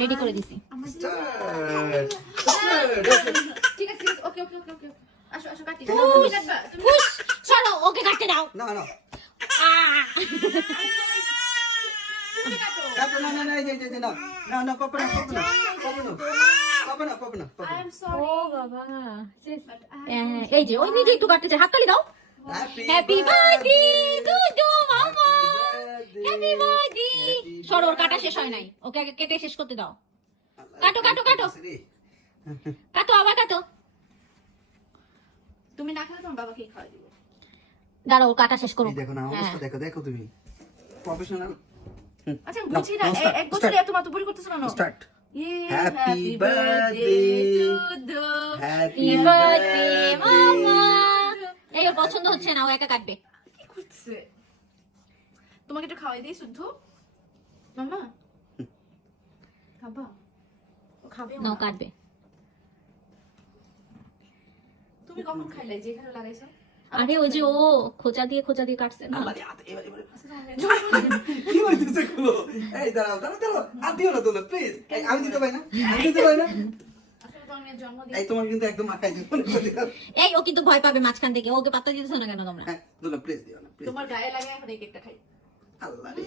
Ready করে দিছি। ঠিক আছে ওকে ওকে ওকে ওকে আসো আসো কাটি খুশ চলো ওকে কাটতে দাও। না না আহ! কাটো না না না এই যে না না না পাপা না পাপা না পাপা না পাপা না পাপা না আই এম ও সরি বাবা এই যে ওই নিজে একটু কাটতেছে, হাততালি দাও। হ্যাপি বার্থডে টু ইউ মামা, হ্যাপি বার্থডে। সর, ওর কাটা শেষ হয় নাই, ওকে আগে কেটে শেষ করতে দাও। কাটো কাটো কাটো কাটো, আবার কাটো। তুমি না খেলে তোমার বাবাকে খাওয়াই দিব। দাঁড়াও, ওর কাটা শেষ করো। দেখো না অবস্থা, দেখো দেখো তুমি প্রফেশনাল। আচ্ছা বুঝি না এক বছরে এত মাতবরি করতেছ কেন? Start. Happy birthday to happy birthday মামা। এই ওর পছন্দ হচ্ছে না, ও একা কাটবে। কি করছে? তোমাকে একটু খাওয়াই দেই শুদ্ধ মামা। খাবা? ও খাবে নাও কাটবে। তুমি কখন খাইলে যেখানে লাগাইছো? আরে ওই যে ও খোঁচা দিয়ে কাটছে না। আল্লাহ হাতে এবারে কি হইছে গুলো? এই দাঁড়াও দাঁড়াও দাঁড়াও, আর দিও না তোমরা প্লিজ। এই আমি দিতে পারি না, আমি দিতে পারি না। আসলে তোমার জন্মদিন। এই তোমার কিন্তু একদম মাথায় দিও না। এই ও কিন্তু ভয় পাবে মাঝখান থেকে, ওকে পাত্তা দিতেছ না কেন তোমরা? হ্যাঁ, দুলা প্লিজ দিও না প্লিজ। তোমার গায়ে লাগে এখন এই কেকটা খাই। আল্লাহ রে।